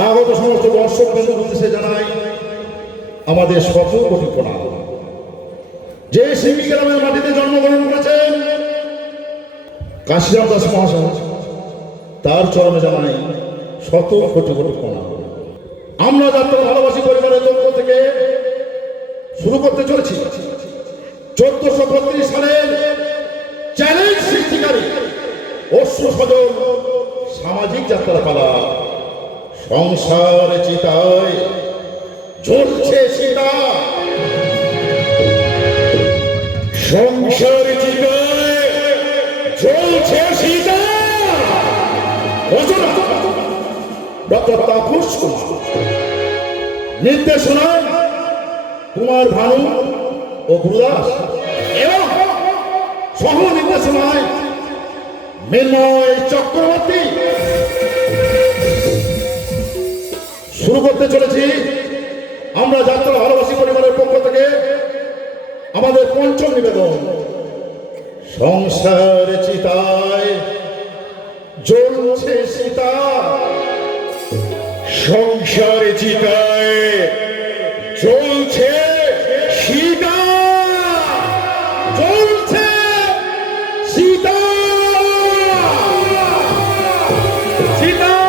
আগত সমস্ত দর্শক বন্ধুর উদ্দেশ্যে জানাই আমাদের শত কোটি প্রণাম। যে সিমি গ্রামের মাটিতে জন্মগ্রহণ করেছেন কাশীরাম দাস মহাশয়, তার চরণে জানাই শত কোটি কোটি প্রণাম। আমরা যাত্রা ভালোবাসি পরিবারের পক্ষ থেকে শুরু করতে চলেছি 1432 সালের চ্যালেঞ্জ সৃষ্টিকারী অশ্রু সজল সামাজিক যাত্রাপালা সংসার চিতায় জ্বলছে সীতা। সংসার চিতায় জ্বলছে সীতা। ডক্টর তাপস কুমার, নির্দেশনা কুমার ভানু ও গুরুদাস, এবং সহ নির্দেশনায় মৃন্ময় চক্রবর্তী। শুরু করতে চলেছি আমরা যাত্রা ভালোবাসী পরিবারের পক্ষ থেকে আমাদের পঞ্চম নিবেদন সংসার চিতায় জ্বলছে সীতা। সংসার চিতায় জ্বলছে সীতা। জ্বলছে সীতা। সীতা।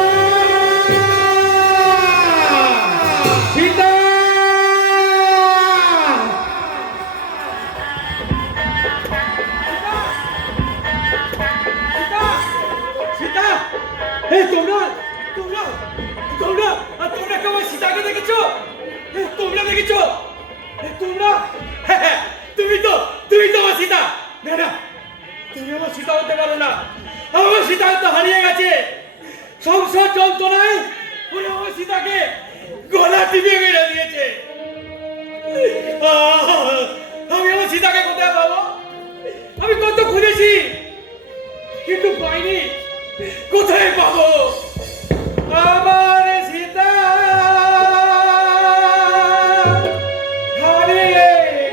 সীতা। সীতা, এই তোমরা তোমরা তোমরা তোমরা কেমন সীতাকে দেখেছো? তোমরা দেখেছো? তোমরা তুমি তো আমার সীতা। না না, তুমি আমার সীতা হতে পারো না। আমার সীতা তো হারিয়ে গেছে সংসার যন্ত্রণায়। ওরা আমার সীতাকে গলা টিপে মেরে দিয়েছে। আমি আমার সীতাকে কোথায় পাবো? আমি কত খুঁজেছি কিন্তু পাইনি। কোথায় পাবো আমার সীতা? হারিয়ে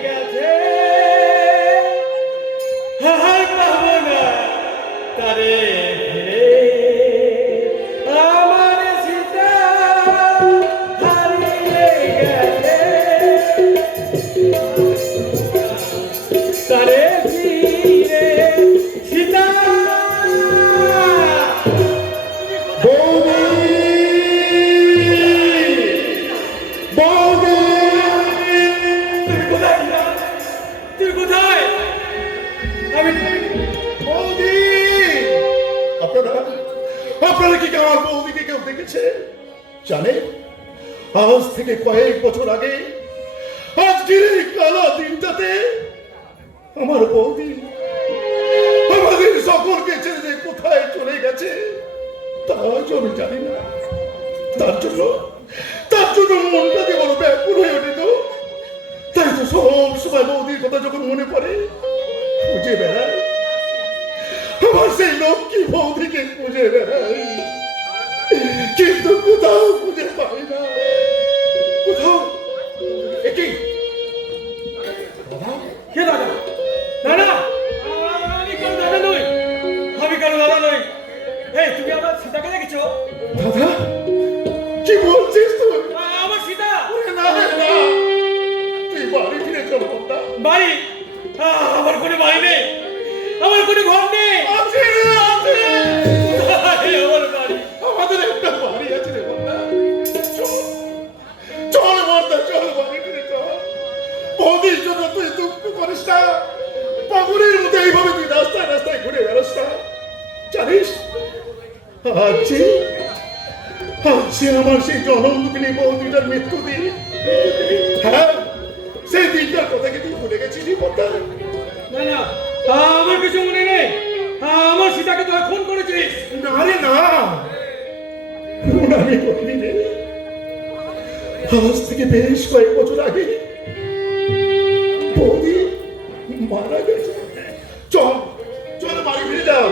গেছে, আর পাবো না তারে ফিরে। আমার সীতা হারিয়ে গেছে, তারে ফিরে। সীতা আপনারা কি আমার বৌদিকে কেউ দেখেছে? জানে, আজ থেকে কয়েক বছর আগে আজকের এই কালো দিনটাতে আমার বৌদি আমাদের সকলকে ছেড়ে কোথায় চলে গেছে তা আমি জানি না। তার জন্য মনটাকে বড় ব্যাকুল হয়ে ওঠে। তো তাই তো সব সময় বৌদির কথা যখন মনে পড়ে খুঁজে বেড়ায়, আমার সেই লক্ষ্মী বৌদিকে খুঁজে বেড়াই, কিন্তু কোথাও খুঁজে পাই না। কোথাও কে দাদা? দাদা, আমি কারো দাদা নই। আমি কারো দাদা নই। এই তুমি আমার সীতাকে দেখেছো? দাদা, কি বলছিস তুই? আমার সীতা? না না, তুই বাড়ি ফিরে চল। বাড়ি? আমার কোনো বাড়ি নেই, আমার কোনো ঘর নেই। আছে রে, আছে। আমার বাড়ি, আমাদের একটা বাড়ি আছে রে বন্ধা। চল বন্ধা, চল বাড়ি ফিরে চল। বৌদির জন্য তুই দুঃখ করিস না। পাগলের মতো এইভাবে তুই রাস্তায় রাস্তায় ঘুরে বেড়াস না। জানিস আজকে আমার সেই জনম দুঃখিনী বৌদিটার মৃত্যু দিন। হ্যাঁ, সেই দিনটার কথা কি তুই ভুলে গেছিস বন্ধা? না না, আমার কিছু মনে নেই। আমার সীতাকে তো খুন করেছিস। না রে না, আমি করিনি রে। আজ থেকে বেশ কয়েক বছর আগে বৌদি মারা গেছে। চল চল বাড়ি ফিরে যাও।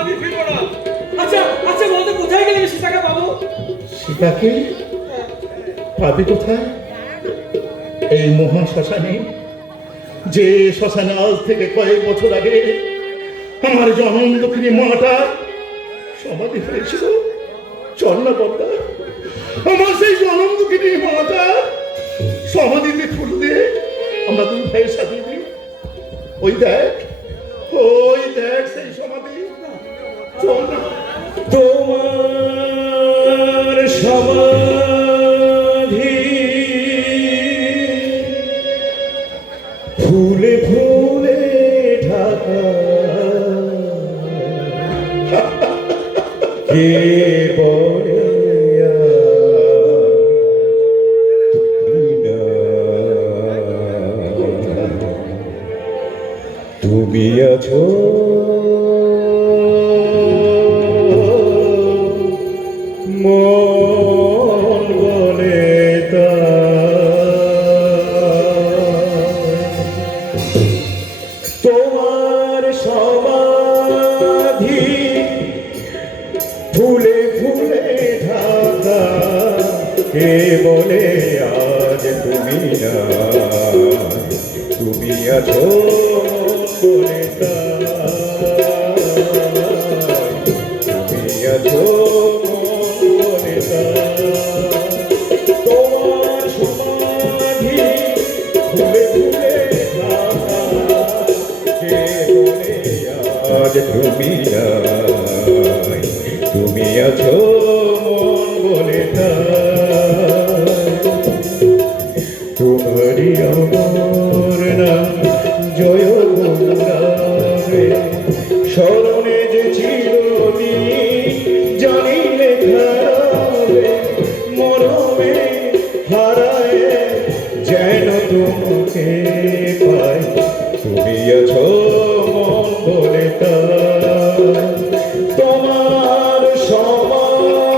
আমি ফিরবো না। আচ্ছা আচ্ছা, বলতো কোথায় গেলে সীতাকে পাবো? সীতাকে পাবি কোথায়? এই মহান শ্মশানে, যে শ্মশানে আজ থেকে কয়েক বছর আগে আমার জনম দুঃখিনী মাটা সমাধি হয়েছিল। চল না বন্ধা, আমার সেই জনম দুঃখিনী মাতা সমাধিতে ফুল দিয়ে আমরা দুই ভাইয়ের সাথে দিই। ওই দেখ সেই সমাধি। চল না। তোমার সমাধি ফুলে ফুলে ঢাকা, কে বলে তুমি আছো মন বলে তোমার সমাধি ফুলে ফুলে ঢাকা, কে বলে আজ তুমি না, তুমি আছো বলে তুমি আছো বলে তোমার সমাধি ফুলে ফুলে ঢাকা, কে বলে আজ তুমি না, তুমি আছো মন বলে তোমারই অমর নাম জয় গৌরাঙ্গে, স্মরণে যে চিরদিন জানি লেখা হবে, মরমে হারায় যেন তোমাকে পাই, তুমি আছো মন বলে তোমার সমাধি।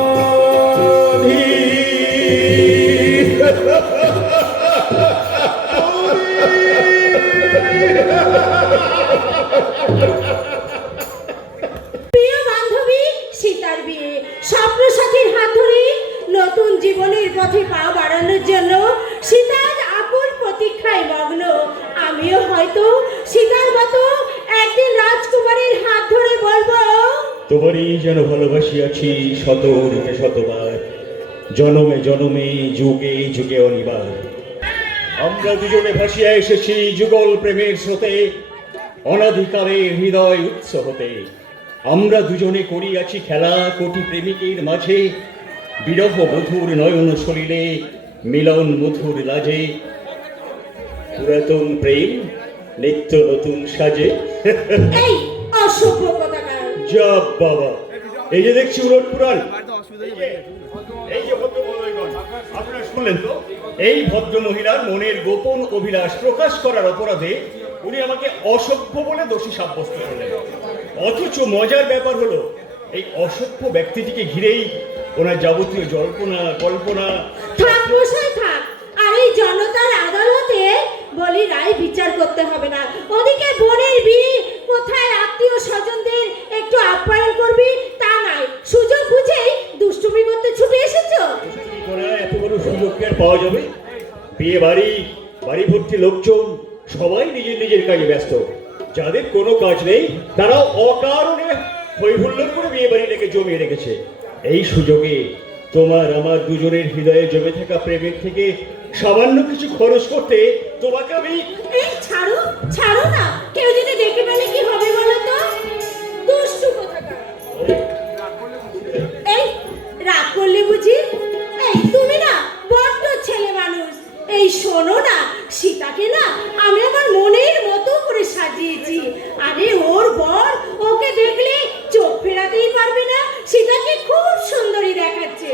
প্রিয় বান্ধবী সীতার বিয়ে, স্বপ্নসাথীর হাত ধরে নতুন জীবনের পথে পা বাড়ানোর জন্য সীতার আকুল প্রতীক্ষায় মগ্ন। আমিও হয়তো সীতার মতো একদিন রাজকুমারীর হাত ধরে বলবো, তোমারই যেন ভালোবাসিয়াছি শত রূপে শতবার, জনমে জনমে যুগে যুগে অনিবার। আমরা দুজনে ভাসিয়া এসেছি যুগল প্রেমের স্রোতে, অনাধিকারে হৃদয় উৎস হতে। আমরা দুজনে করিয়াছি খেলা কোটি প্রেমিকের মাঝে, বিরহ মধুর নয়ন সলিলে মিলন মধুর লাজে, পুরাতন প্রেম নিত্য নতুন সাজে। এই অসভ্য কথাকার। যা বাবা, এই যে দেখছি উলট পুরাণ। এই যে ভদ্র মহোদয়গণ, আপনারা শুনলেন তো, এই ভদ্র মহিলার মনের গোপন অভিলাষ প্রকাশ করার অপরাধে উনি আমাকে অসভ্য বলে দোষী সাব্যস্ত করলেন। অথচ মজার ব্যাপার হলো, এই অসভ্য ব্যক্তিটিকে ঘিরেই ওনার যাবতীয় জল্পনা কল্পনা। থাক মশাই থাক, আর এই জনতার আদালতে বলি রায় বিচার করতে হবে না। ওদিকে বোনের বিয়ে, কোথায় আত্মীয় স্বজনদের একটু আপ্যায়ন করবি তা নাই, সুযোগ বুঝেই দুষ্টুমি করতে ছুটে এসেছো। এত বড় সুযোগ কি আর পাওয়া যাবে? বিয়ে বাড়ি, বাড়ি ভর্তি লোকজন, সবাই নিজের নিজের কাজে ব্যস্ত। যাদের কোনো কাজ নেই তারাও অকারণে হৈহুল্লোড় করে বিয়ে বাড়ি রেখে জমিয়ে রেখেছে। এই সুযোগে তোমার আমার দুজনের হৃদয়ে জমে থাকা প্রেমের থেকে সামান্য কিছু খরচ করতে তোমাকে আমি। এই ছাড়ো ছাড়ো না, কেউ যদি দেখে ফেলে কি হবে বলো তো? দুষ্টু কোথাকার। এই রাগ করলে বুঝি? এই তুমি না বড্ড ছেলে মানুষ। এই শোনো না, সীতাকে না আমি আমার মনের মতো করে সাজিয়েছি। আরে ওর বর ওকে দেখলে চোখ ফেরাতেই পারবে না, সীতাকে খুব সুন্দরী দেখাচ্ছে।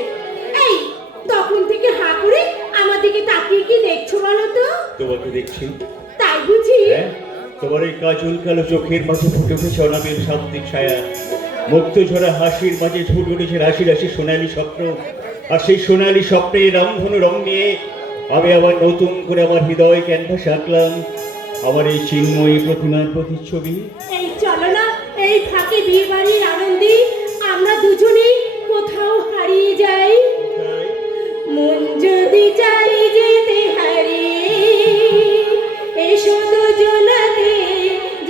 এই তখন থেকে হাঁ করে আমার দিকে তাকিয়ে কি দেখছো বলো তো? তোমাকে দেখছি। তাই বুঝি? হ্যাঁ, তোমার এই কাজল কালো চোখের মাঝে ফুটে উঠেছে অনামের শাব্দিক ছায়া, মুক্ত ঝরা হাসির মাঝে ফুটে উঠেছে রাশি রাশি সোনালী স্বপ্ন। আর সেই সোনালী স্বপ্নের রামধনু রং নিয়ে আমি আবার নতুন করে আমার হৃদয় ক্যানভাসে আঁকলাম আমার এই চিন্ময়ী প্রতিমার প্রতিচ্ছবি। এই চলো না, এই ফাঁকে বিয়ে বাড়ির আনন্দে আমরা দুজনেই কোথাও হারিয়ে যাই। মন যদি চাই যেতে হারিয়ে, এসো দুজনাতে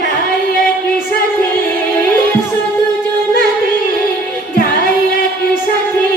যাই একসাথে, এসো দুজনাতে যাই একসাথে।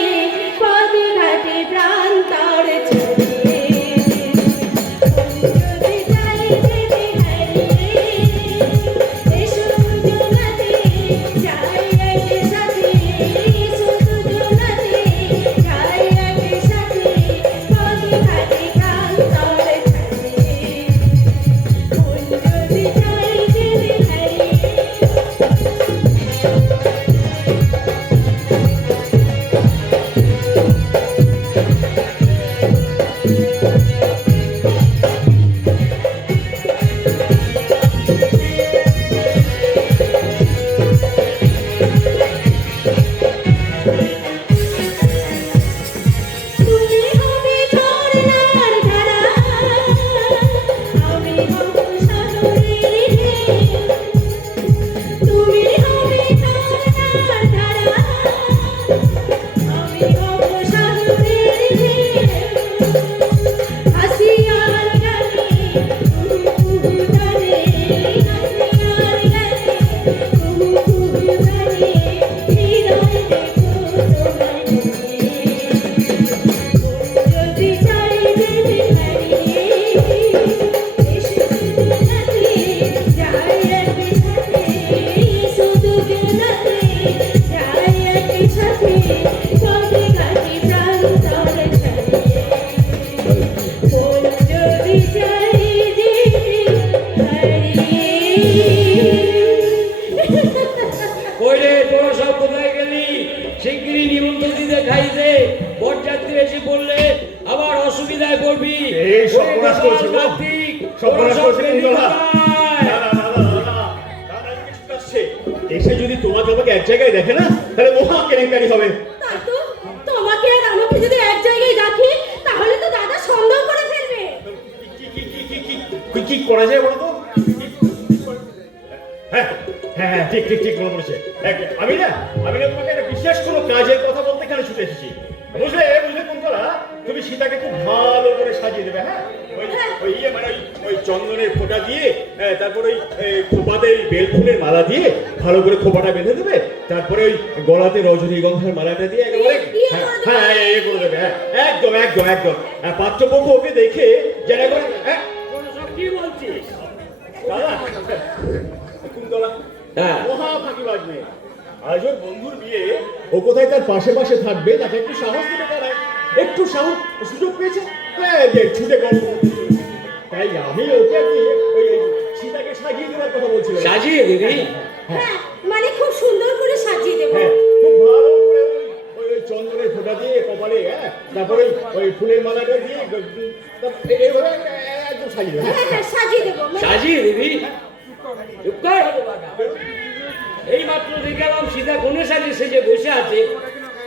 বরযাত্রী এসে পড়লে আবার অসুবিধায় পড়বি। এই সর্বনাশ করেছে গো। সর্বনাশ করেছে কুন্তলা। এসে যদি তোমাকে আমাকে এক জায়গায় দেখে না তাহলে মহা কেলেঙ্কারি হবে। তাই তো, তোমাকে আর আমাকে যদি এক জায়গায় রাখি তাহলে তো দাদা সন্দেহ করে ফেলবে। কি করা যায় বলো তো? হ্যাঁ হ্যাঁ হ্যাঁ, ঠিক ঠিক ঠিক মনে পড়েছে। আমি না তোমাকে একটা বিশেষ কোনো কাজের কথা বলতে এখানে ছুটে এসেছি। বুঝলে কুন্তলা, তুমি সীতাকে খুব ভালো করে সাজিয়ে দেবে। হ্যাঁ, ওই মানে ওই চন্দনের ফোঁটা দিয়ে, তারপরে ওই খোপাতে বেল ফুলের মালা দিয়ে ভালো করে খোপাটা বেঁধে দেবে, তারপরে ওই গলাতে রজনীগন্ধার মালাটা দিয়ে একেবারে হ্যাঁ এ করে দেবে। হ্যাঁ, একদম একদম একদম। পাত্রপক্ষ ওকে দেখে যেন একবারে হ্যাঁ। কি বলছিস দাদা, কুন্তলা হ্যাঁ মহা ফাঁকিবাজ মেয়ে। আজ ওর বন্ধুর বিয়ে, ও কোথায় তার পাশে পাশে থাকবে, তাকে একটু সাহস দেবে, তারা একটু সাহস সুযোগ পেয়েছে, হ্যাঁ ছুটে গল্প করতে চলেছে। তাই আমি ওকে আর কি ওই সীতাকে সাজিয়ে দেওয়ার কথা বলছিলাম। সাজিয়ে দিবি? হ্যাঁ, মানে খুব সুন্দর করে সাজিয়ে দেবো। হ্যাঁ, খুব ভালো করে ওই চন্দনের ফোঁটা দিয়ে কপালে, হ্যাঁ, তারপরে ওই ফুলের মালাটা দিয়ে এইভাবে একদম সাজিয়ে দেবে। হ্যাঁ হ্যাঁ, সাজিয়ে দেবো। সাজিয়ে দিবি? চুপ কর হতভাগা। এই মাত্র দেখলাম সীতা কোনে সাজে সেজে বসে আছে,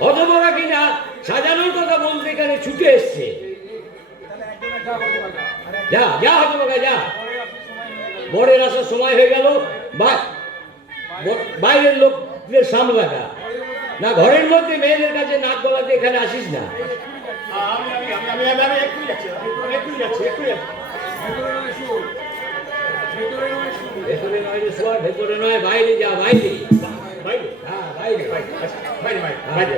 হতভাগা কিনা সাজানোর কথা বলতে এখানে ছুটে এসছে। যা যা হতভাগা যা, বরের আসার সময় হয়ে গেল। বাইরের লোকদের সামলাটা না, ঘরের মধ্যে মেয়েদের কাছে নাক গলাতে এখানে আসিস না। আমি এক্ষুনি যাচ্ছি। ভেতরে নয় রে শোয়া, ভেতরে নয়, বাইরে যা, বাইরে। বাইরে হ্যাঁ বাইরে। বাইরে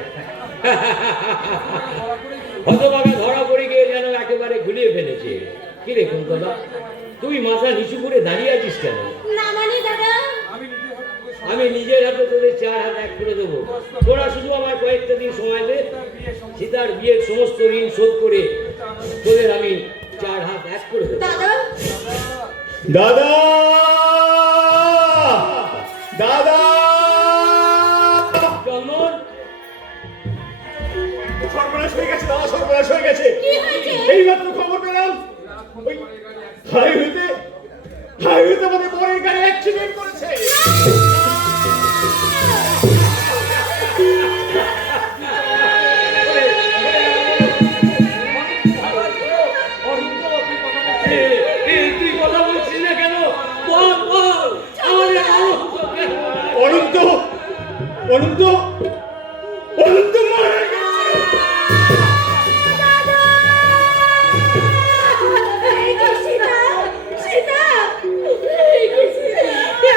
হতভাবে ধরা পড়ে গিয়ে যেন একেবারে গুলিয়ে ফেলেছে। কি রে কুন্তলা, তুই মাথা নিচু করে দাঁড়িয়ে আছিস কেন? না মানে দাদা, আমি নিজের হাতে তোদের 4 হাত এক করে দেবো। তোরা শুধু আমার কয়েকটা দিন সময় দে, সীতার বিয়ের সমস্ত ঋণ শোধ করে তোদের আমি 4 হাত এক করে দেবো। দাদা দাদা দাদা চন্দন, সর্বনাশ হয়ে গেছে দাদা, সর্বনাশ হয়ে গেছে। কি হয়েছে? এই মাত্র খবর পেলাম ওই হাইওয়েতে আমাদের বরের গাড়ি অ্যাক্সিডেন্ট করেছে। তুই কথা বলছিস না কেন? বল বল। অনন্ত অনন্ত অনন্ত মারা গেছে।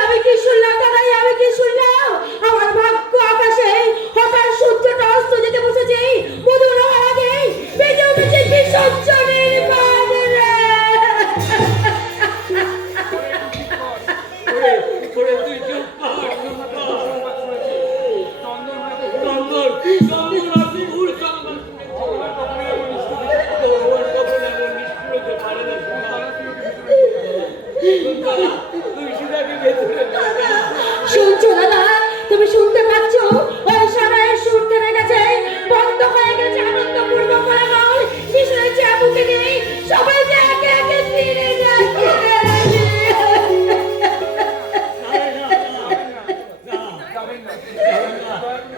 আমি কি শুনলাম দাদাই, আমি কি শুনলাম? আমার ভাগ্য আকাশে হঠাৎ সূর্যটা অস্ত যেতে বসেছে, মধুর হওয়ার আগে বেজে উঠেছে বিসর্জনের বাজনা। তুই চুপ কর, চুপ কর। চন্দন, চন্দন, আপনি ভুল সংবাদ শুনেছেন। ভগবান কখনো এমন নিষ্ঠুর হতে পারে না। তুই সীতাকে ভেতরে দাদা, শুনছো দাদা? তুমি শুনতে পাচ্ছ? ওই সারায় সুর থেমে গেছে, বন্ধ হয়ে গেছে আনন্দপূর্ণ কোলাহল। কৃষ্ণের চাবুকে নেই, সবাই যে একে একে ফিরে যাচ্ছে।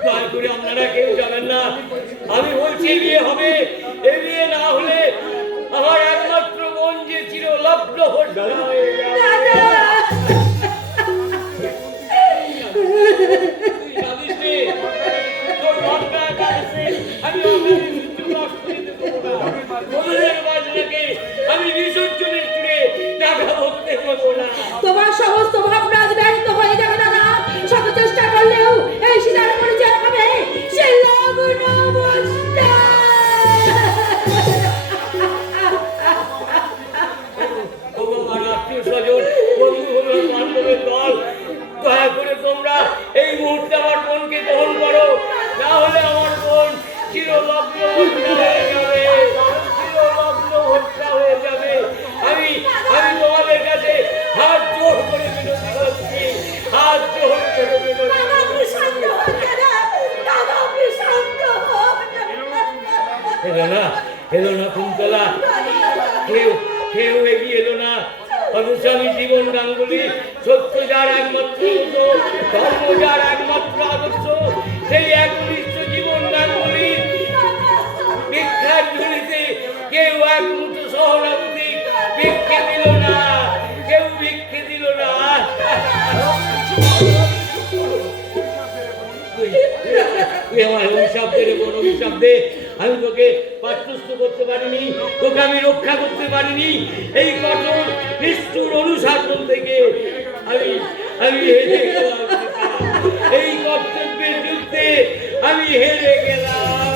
দয়া করে আপনারা কেউ যাবেন না। আমি বলছি বিয়ে হবে। এ বিয়ে না হলে আমার একমাত্র বোন যে চিরলগ্ন হয়ে যাবে। তুই জানিস রে, তোর ভাবনা কাছে আমি ওদের বাজনাকে আমি বিসর্জনের সুরে টাকা ভরতে পারবো না। তোমার সমস্ত ভাবনা আজ ব্যর্থ হয়ে যাবে দাদা। শত চেষ্টা করলেও এই সীতার পরিচয় হবে সে লগ্ন বস্তা। আমার আত্মীয় স্বজন, বন্ধু বান্ধবের দল, দয়া করে তোমরা এই মুহূর্তে আমার বোনকে গ্রহণ করো, না হলে আমার বোন চিরলগ্ন হত্যা হয়ে যাবে। চিরলগ্ন হত্যা হয়ে যাবে। আমি তোমাদের কাছে হাত জোর করে বিনতি করছি, হাত জোর করে বিনতি দাদা, আপনি শান্ত হন দাদা। দাদা, আপনি শান্ত হন। এলো না কুন্তলা, কেউ এগিয়ে এলো না। অথচ আমি জীবন গাঙ্গুলি, সত্য যার একমাত্র মতো, ধর্ম যার একমাত্র আদর্শ, সেই একনিষ্ঠ জীবন গাঙ্গুলি ভিক্ষার ঝুলিতে কেউ এক মুঠো সহানুভূতি ভিক্ষে দিল না, কেউ ভিক্ষে দিল না। তুই আমার অভিশাপ দে রে বোন, অভিশাপ দে। আমি তোকে পাঠ্যস্থ করতে পারিনি, তোকে আমি রক্ষা করতে পারিনি। এই কঠোর নিষ্ঠুর অনুশাসন থেকে আমি হেরে গেলাম। এই কর্তব্যের যুদ্ধে আমি হেরে গেলাম।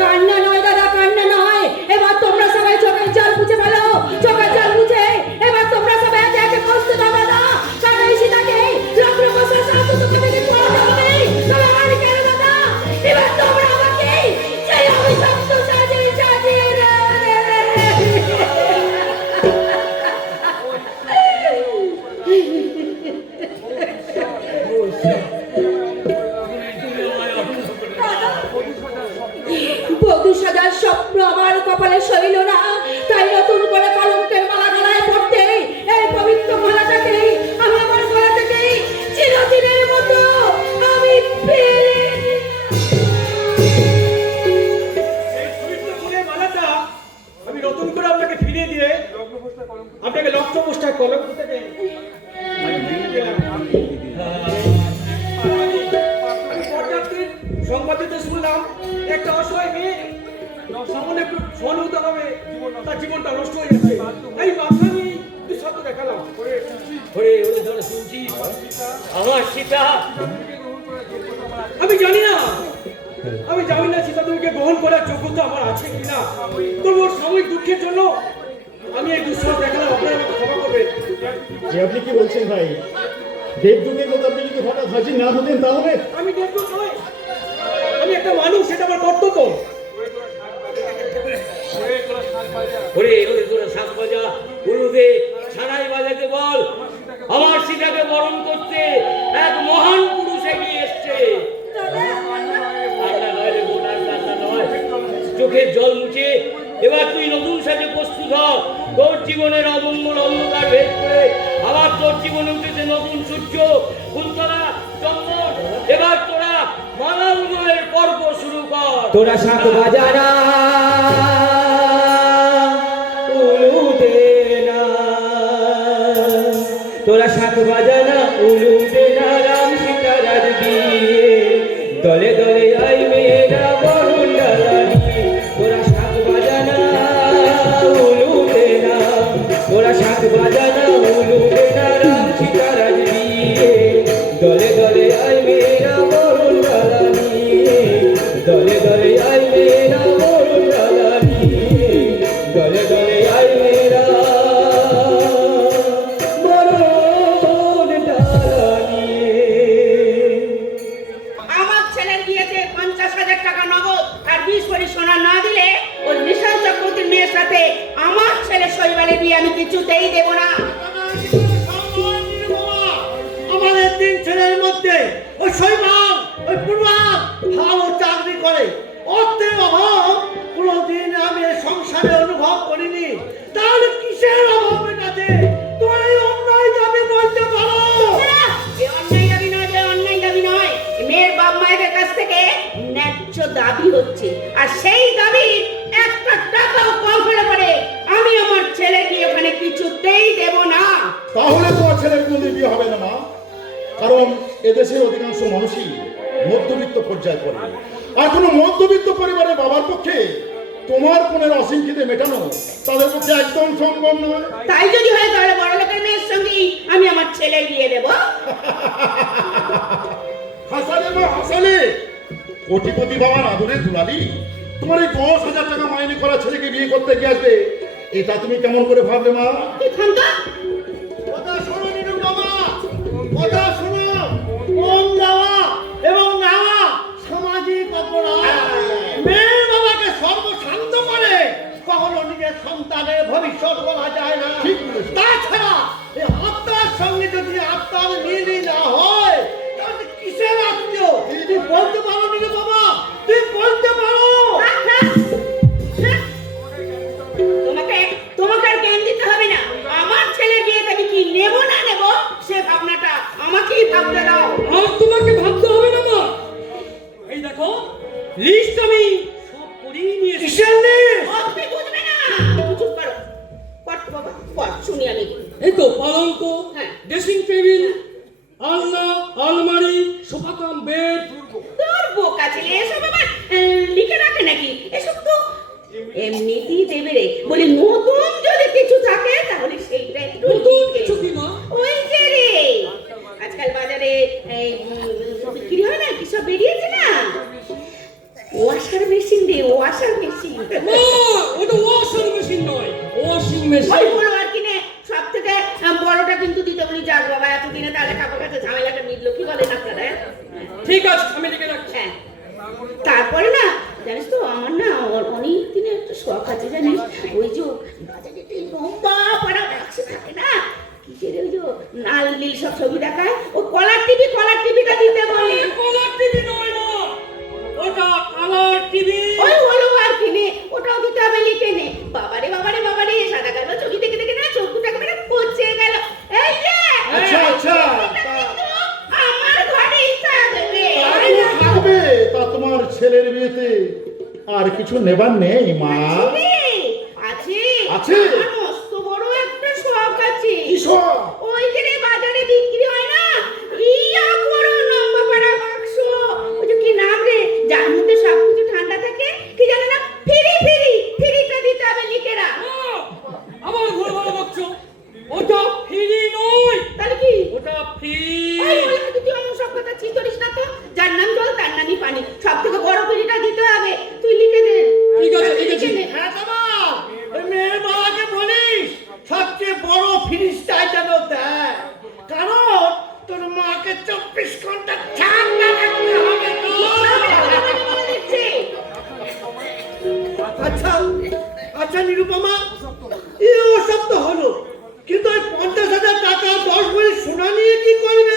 কান্না নয় দাদা, কান্না নয়। এবার তোমরা সবাই চোখের জল মুছে ফেলো, চোখের জল মুছে। এবার তোমরা সবাই একে একে প্রস্তুত হবে না। সবাই সীতাকে লগ্ন বছর সাথে তোমাদেরকে পড়াতে হবে। সবাই আমাকে কেন দাদা, এবার তোমরা আমাকে সেই অভিশপ্ত সাজিয়ে সাজিয়ে বধূ সাজার স্বপ্ন আমার কপালে সইল না, তাই নতুন করে কলঙ্কের মালা গলায় পড়তে এই পবিত্র মালাটাকে আমি আমার গলা থেকে চিরদিনের মতো আমি ফেলে এই পবিত্র ফুলের মালাটা আমি নতুন করে আপনাকে ফিরিয়ে দিয়ে আপনাকে লক্ষ্য পোস্টায় কলঙ্ক থেকে আমি ফিরিয়ে দিলাম। পর্যাপ্তের সংবাদিত শুনলাম একটা অসহায় মেয়ে সামনে একটু সহনুভূত হবে, তার জীবনটা নষ্ট হয়ে যাচ্ছে। এই বাচ্চা আমি দুই শব্দ দেখালাম। ওরে ধরে শুনছি আমার সীতা, আমি জানি না সীতা তুমিকে গ্রহণ করার যোগ্যতা আমার আছে কিনা। তবু ওর সাময়িক দুঃখের জন্য আমি এই দুঃসাহস দেখালাম, আপনারা আমাকে ক্ষমা করবেন। যে আপনি কি বলছেন ভাই? দেবদূতের মতো আপনি যদি হঠাৎ হাজির না হতেন তাহলে? আমি দেবদূত নই, আমি একটা মানুষ, সেটা আমার কর্তব্য। ওরে তোরা শাক বাজা, উলুদে ছাড়াই বাজাতে বল। আমার সীতাকে বরণ করতে এক মহান পুরুষ এগিয়ে এসছে। কান্না নয় রে বোন, আর কান্না নয়। চোখের জল মুছে এবার তুই নতুন সাজে প্রস্তুত হ। তোর জীবনের অমঙ্গল অন্ধকার ভেদ করে আবার তোর জীবনে উঠেছে নতুন সূর্য। কুন্তলা, চন্দন, এবার তোরা মালাঙ্গলের পর্ব শুরু কর। তোরা শাক বাজানা উলুদে না, তোরা শাক বাজানা উলুদে না, রাম সীতারার বিয়ে দলে দলে আই মেয়েরা বরুণ ডালানি। তোরা শাক বাজানা উলুদে না, তোরা শাক বাজানা উলুদে না, রাম সীতারার বিয়ে দলে দলে আই মেয়েরা বরুণ ডালানি। দলে দলে আই মেয়েরা বরুণ ডালানি, দলে দলে আই মেয়েরা বরুণ ডালানি। আমার ছেলের বিয়েতে 50,000 টাকা নগদ আর 20 ভরি সোনা না দিলে ওর নিশান চক্রবর্তীর মেয়ের সাথে আমার ছেলে শৈবালের বিয়ে আমি কিছুতেই দেব না। আমাদের 3 ছেলের মধ্যে ওই শৈবাল, ওই পূর্বাল ভালো চাকরি করে, অর্থের অভাব কোনোদিন আমি এই সংসারে অনুভব করিনি। তাহলে কিসের অভাব মেটাতে তোমার এই অন্যায় দাবি বলতে পারো? এ অন্যায় দাবি নয়, যে অন্যায় দাবি নয়, মেয়ের বাপ মায়ের কাছ থেকে ন্যায্য দাবি হচ্ছে, আর সেই দাবি একটা টাকাও কম হলে পরে আমি আমার ছেলেকে ওখানে কিছুতেই দেব না। তাহলে তোমার ছেলের কোনদিন বিয়ে হবে না মা, কারণ এদেশের অধিকাংশ মানুষই মধ্যবিত্ত পর্যায়ে পড়ে। আর কোনো মধ্যবিত্ত পরিবারের বাবার পক্ষে তোমার বোনের অসীমকে মেটানো তাদের পক্ষে একদম সম্ভব নয়। তাই যদি হয় তাহলে বড় লোকের মেয়ের সঙ্গেই আমি আমার ছেলের বিয়ে দেব। হাসালে মা হাসালে, কোটিপতি বাবার আদরে দুলালি তোমার এই 10,000 টাকা মাইনে করা ছেলেকে বিয়ে করতে গিয়ে আসবে, এটা তুমি কেমন করে ভাবলে মা? তুই থামকা। কথা শোনো নিরু বাবা, কথা শোনো। কম দেওয়া এবং নেওয়া সামাজিক অপরাধ। মেয়ের বাবাকে সর্বশান্ত করে কখনো নিজের সন্তানের ভবিষ্যৎ বলা যায় না। তাছাড়া এই আত্মার সঙ্গে যদি আত্মার মিলই না হয় তাহলে কিসের আত্মীয়? তুই বলতে পারো নিরু বাবা, তুই বলতে পারো? লিস্ট আমি সব করিয়ে নিয়েছি। কিসের লিস্ট? ও, তুমি বুঝবে না। চুপ করো। পড় বাবা, পড়, শুনি আমি। এই তো পালঙ্ক, হ্যাঁ। ড্রেসিং টেবিল, আলনা, আলমারি, সোফা কাম বেড। তোর বোকা ছেলে এসব আবার লিখে রাখে নাকি? এসব তো এমনিতেই দেবে রে। বলি নতুন যদি কিছু থাকে তাহলে সেইটা একটু নতুন লিখে। কিছু কি মা? ওই যে রে আজকাল বাজারে এই বিক্রি হয় না, কি সব বেরিয়েছে না, ওয়াশার মেশিন রে, ওয়াশার মেশিন। মা, ওটা ওয়াশিং মেশিন নয়, ওয়াশিং ওই মেশিন। বড় আর কিনে সব থেকে বড়টা কিন্তু দিতে বলি। যাক বাবা, এতদিনে তাহলে কাপড় কাছে ঝামেলাটা মিটলো। কি বলেন আপনারা? ঠিক আছে, আমি লিখে রাখছি। হ্যাঁ, তারপরে না জানিস তো আমার না অনেক দিনের একটা শখ আছে জানিস। ওই যে বাজারে একটা লম্বা পাড়া বাক্স থাকে না, কি যে ওই যে লাল নীল সব ছবি দেখায়, ও কলার টিভিটা দিতে বলি। কালার টিভি নয় মা, ওটা কালার টিভি। ওই হলো আর কিনে ওটাও দিতে হবে, লিখে নে। বাবারে বাবারে বাবারে, সাদা কালো ছবি দেখে দেখে না চোখ দুটো একেবারে পচে গেল। এই যে আচ্ছা আচ্ছা, এটা কিন্তু আমার ঘরেই থাকবে। থাকবে তা তোমার ছেলের বিয়েতে আর কিছু নেবার নেই মা? আছে আছে? আমার মস্ত বড় একটা শখ আছে। কি শখ? ওই যে রে বাজারে বিক্রি হয় না, ইয়া বড় লম্বা পাড়া বাক্স, ওই যে কি নাম রে, যার মধ্যে সবকিছু ঠান্ডা থাকে, কি জানে না, ফ্রিটা দিতে হবে, লিখে রাখ। মা, আবার ভুল ভালো বকছো। ওটা ফ্রি নয়, তাহলে কি? ওটা ফ্রি। ওই বলে তো তুই আমার সব কথা চিন্তরিস না তো। যার নাম জল তার নামই পানি, সব থেকে বড় ফ্রিটা দিতে হবে। তুই লিখে দে। ঠিক আছে, লিখে লিখেছি। নে। হ্যাঁ বাবা, ওই মেয়ের বাবাকে বলিস সবচেয়ে বড় ফ্রিজটা যেন দেয়, কারণ তোর মাকে 24 ঘন্টা ঠান্ডা রাখতে হবে তো। বলে দিচ্ছি। আচ্ছা আচ্ছা নিরুপমা, ওসব তো হলো, কিন্তু ওই 50,000 টাকা 10 ভরি সোনা নিয়ে কি করবে?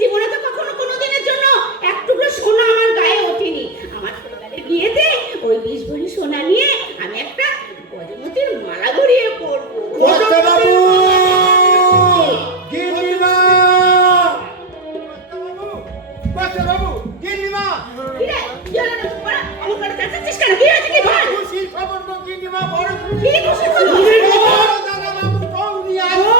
জীবনে তো কখনো কোনোদিনের জন্য এক টুকরো সোনা আমার গায়ে ওঠেনি। আমার ছেলের বিয়েতে ওই 20 ভরি সোনা নিয়ে আমি একটা গজমতির মালা গড়িয়ে পরবো। বাবু, গিন্নিমা, বাবু, গিন্নিমা, কি রে? কি হলো রে? বাড়া, আমার কাছে চাচ্ছিস কেন? কি হয়েছে? কি বল? খুশির খবর তো গিন্নিমা, বড় কি খুশি খবর? খুশির খবর। দাদা বাবু বউ নিয়ে আসো।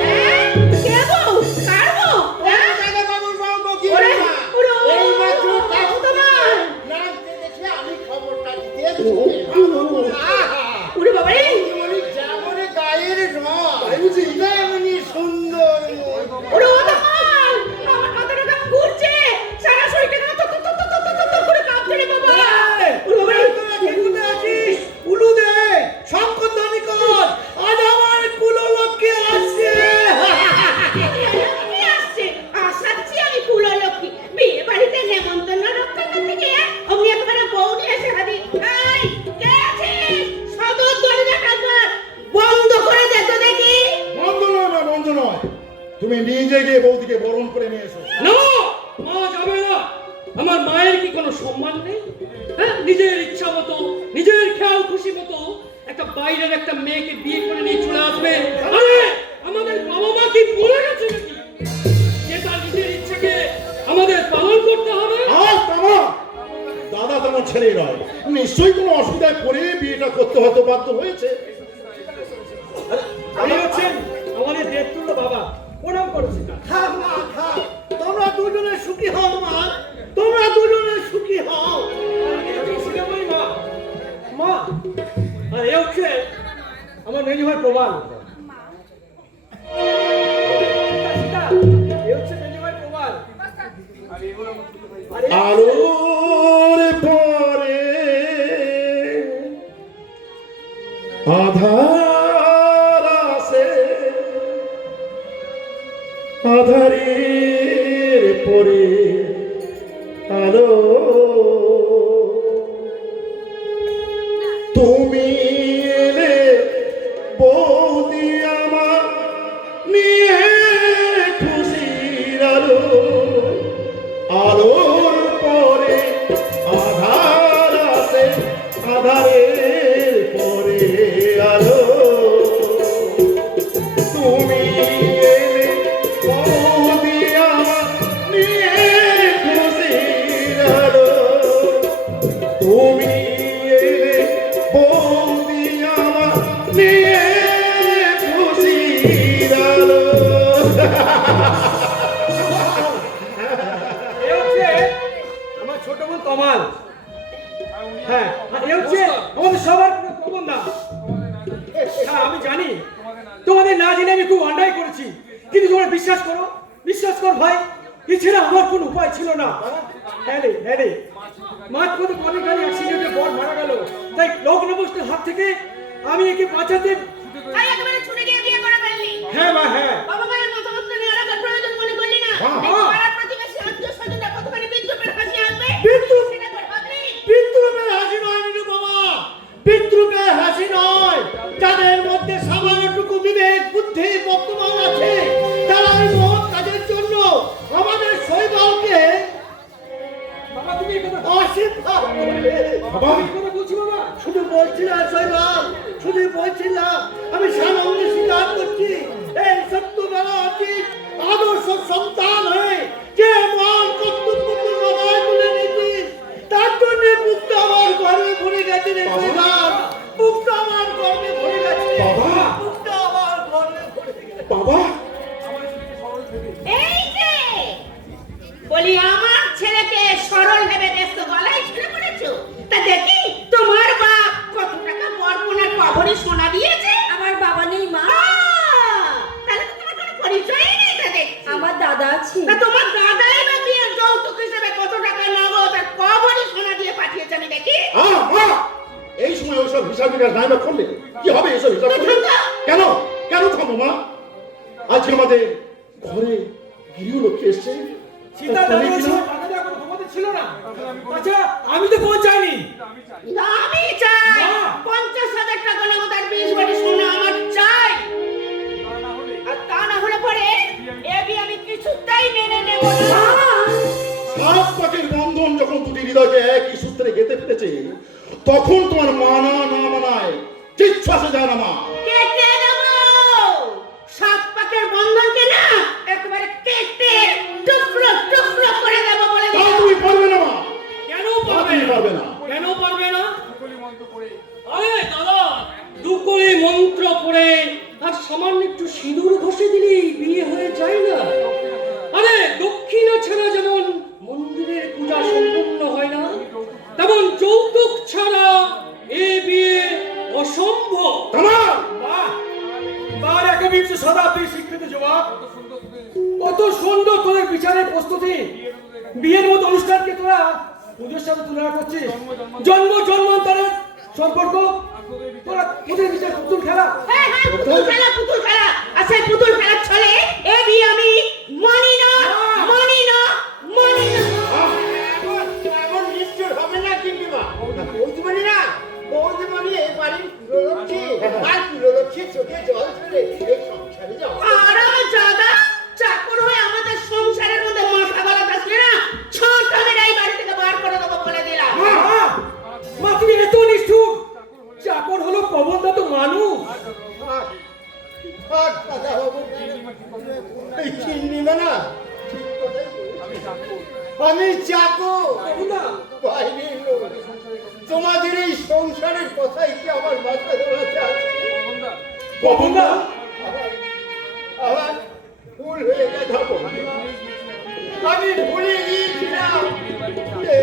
হ্যাঁ? কে বউ? কার বউ? হ্যাঁ? দাদা বাবুর বউ গো ওরে, গিন্নিমা। ওরে, ও, এই মাত্র ও তোমার। নাচতে দেখে আমি খবরটা দিতে ছুটে ভালো করে, আহা! ওরে বাবা রে। বলি যেমন গায়ের রং, তেমনি সুন্দর মন। ওরে ও তখন আমার মাথাটা কেমন ঘুরছে, সারা শরীরটা কেমন তত তত তত তত করে কাঁপছে রে বাবা। ওরে বাবা রে। তোরা কি কোথায় আছিস? উলু দে, শঙ্করধ্বনি কর, আজ আমার কুললক্ষ্মী আসছে। কি আসছে? আসাচ্ছি আমি কুললক্ষ্মী। বিয়ে বাড়িতে নেমন্তন্ন রক্ষা করতে গিয়ে অমনি একেবারে বউ নিয়ে এসে হাজির। এই, কে আছিস? সদর দরজাটা একবার বন্ধ করে দে তো দেখি। বন্ধ নয় মা, বন্ধ নয়। তুমি নিজে গিয়ে বৌদিকে বরণ করে নিয়ে এসো। না, মা যাবে না। আমার মায়ের কি কোনো সম্মান নেই? হ্যাঁ, নিজের ইচ্ছা মতো, নিজের খেয়াল খুশি মতো একটা বাইরের একটা মেয়েকে বিয়ে করে নিয়ে চলে আসবে। আরে আমাদের বাবা মা কি ভুলে গেছে নাকি যে তার নিজের ইচ্ছাকে আমাদের পালন করতে হবে? আর তামা, দাদা তোমার ছেলেই নয়, নিশ্চয়ই কোনো অসুবিধায় পড়ে বিয়েটা করতে হয়তো বাধ্য হয়েছে। আমি হচ্ছেন আমাদের দেবতুল্য বাবা, প্রণাম করছি। থাক মা, থাক। তোমরা দুজনে সুখী হও মা, তোমরা দুজনে সুখী হও। সিনেমাই মা, মা, আর এ হচ্ছে আমার মেজো ভাই প্রবাল। সীতা, এ হচ্ছে মেজো ভাই প্রবাল। আর এ- আলোর পরে আধার আসে, আধারের পরে আলো। তুমি এলে বৌদি আমার নিয়ে খুশির আলো। আলোর পরে আধার আসে, আধারের পরে আলো। তুমি এলে বৌদি আমার নিয়ে খুশির কামাল। হ্যাঁ, আর এ হচ্ছে আমাদের সবার প্রবণ দা। হ্যাঁ, আমি জানি তোমাদের না জেনে আমি খুব অন্যায় করেছি, কিন্তু তোমরা বিশ্বাস কর ভাই, এছাড়া আমার কোনো উপায় ছিল না। হ্যাঁ রে, মাঝ পথে পথে গাড়ি অ্যাক্সিডেন্টে বর মারা গেল, তাই লগ্নবস্তুর হাত থেকে আমি একে বাঁচাতে তাই একেবারে ছুটে গিয়ে বিয়ে করে ফেললি। হ্যাঁ মা, হ্যাঁ। বাবা মায়ের মতামত নিয়ে আলাদা প্রয়োজন মনে করলি না? এই পাড়ার প্রতিবেশী আত্মীয়-স্বজনরা কতখানি বিদ্রুপের হাসি আসবে? বিদ্রুপ? সেটা করে ভাবলি? বিদ্রুপের হাসি নয় নিনু বাবা, বিদ্রুপের হাসি নয়। যাদের মধ্যে সামান্যটুকু বিবেক বুদ্ধি বর্তমান আছে, তারা এই মহৎ কাজের জন্য আমাদের শৈবালকে বাবা তুমি এই কথা আশীর্বাদ করবে। বাবা এই কথা বলছি বাবা। শুধু বলছি না শৈবাল, শুধু বলছি না, আমি সানন্দে স্বীকার করছি এই সত্যবেলা অতীত আদর্শ সন্তান হয়ে যে মহান কর্তব্যপূর্ণ নয় তুলে নিয়েছিস, তার জন্য বুকটা আমার গর্বে ভরে গেছে রে শৈবাল, বুকটা আমার গর্বে ভরে গেছে, বাবা। বুকটা আমার গর্বে ভরে গেছে। বাবা এই যে বলি আমার ছেলেকে সরল ভেবে দেশ তো গলায় ছেড়ে পড়েছো, তা দেখি তোমার বাপ কত টাকা বরপণার কবরে সোনা দিয়েছে। আমার বাবা নেই মা, তাহলে তো তোমার কোনো পরিচয়ই নেই তা দেখছি। আমার দাদা আছে। তা তোমার দাদাই বা বিয়ের যৌতুক হিসেবে কত টাকা নগদ আর কবরে সোনা দিয়ে পাঠিয়েছে আমি দেখি। মা, এই সময় ওইসব হিসাব নিকাশ নাই বা করলে কি হবে? এসব হিসাব করলে? কেন কেন থামো মা? আজকে আমাদের ঘরে গৃহলক্ষ্মী এসছে। সীতা দাদা টাকা দেওয়ার কোনো ক্ষমতা ছিল না। আচ্ছা, আমি তো পৌঁছাইনি। আমি চাই মা! 50,000 টাকা নগদ আর 20 বাড়ি সোনা আমার চাই। আর তা না হলে পরে এ বিয়ে আমি কিছুতেই মেনে নেব না। সাত পাকের বন্ধন যখন দুটি হৃদয়কে একই সূত্রে গেঁথে ফেলেছে, তখন তোমার মানা না মানায় কিচ্ছু আসে যায় না মা। কেটে দেব সাত পাকের বন্ধনকে, না একেবারে কেটে টুকরো টুকরো করে দেব বলে তা দিলাম। তুমি পারবে না মা, কেন তা পারবে তুমি না? পারবে না। কেন পারবে না? আরে দাদা, দুকলি মন্ত্র পড়ে আর সামান্য একটু সিঁদুর ঘষে দিলেই বিয়ে হয়ে যায় না? আরে দক্ষিণা ছাড়া যেমন মন্দিরের পূজা সম্পূর্ণ হয় না, তেমন যৌতুক ছাড়া এ বিয়ে অসম্ভব। কামাল, বার 21 শতাব্দীর স্বীকৃত জবাব। কত সুন্দর তোদের বিচারের প্রস্তুতি, বিয়ের মতো অনুষ্ঠানকে তোরা পুজোর সাথে তুলনা করছিস। জন্ম জন্মান্তরের সম্পর্ক, তোরা এদের বিচার পুতুল খেলা। হ্যাঁ হ্যাঁ, পুতুল খেলা আর সেই পুতুল খেলার ছলে এ বিয়ে আমি মানি না, মানি না, মানি না। এমন নিশ্চয় হবে না কিন্তু মা, বৌদি মানে না, বৌদি মানে এই বাড়ির পুরোলক্ষ্মী, আর পুরোলক্ষ্মীর চোখে জল ছেড়ে এই সংসারে যাও। আর আমার দাদা চাকর হয়ে আমাদের সংসারের মধ্যে মাথা গলা থাকলে না, ছোট আমি এই বাড়ি থেকে বার করে দেবো বলে দিলাম। মা তুমি এত নিষ্ঠুর। চাকর হলো প্রবন্ধা তো মানুষ। থাক দাদা বাবু, এই চিননিবে না, ঠিক কথাই বলেছি। আমি চাকর, প্রবন্ধা, বাইরের লোক। তোমাদের এই সংসারের কথাই কি আমার মাথা ধরাতে আছে? প্রবন্ধা, আমার ভুল হয়ে গেছে। আমি ভুলে গিয়েছিলাম যে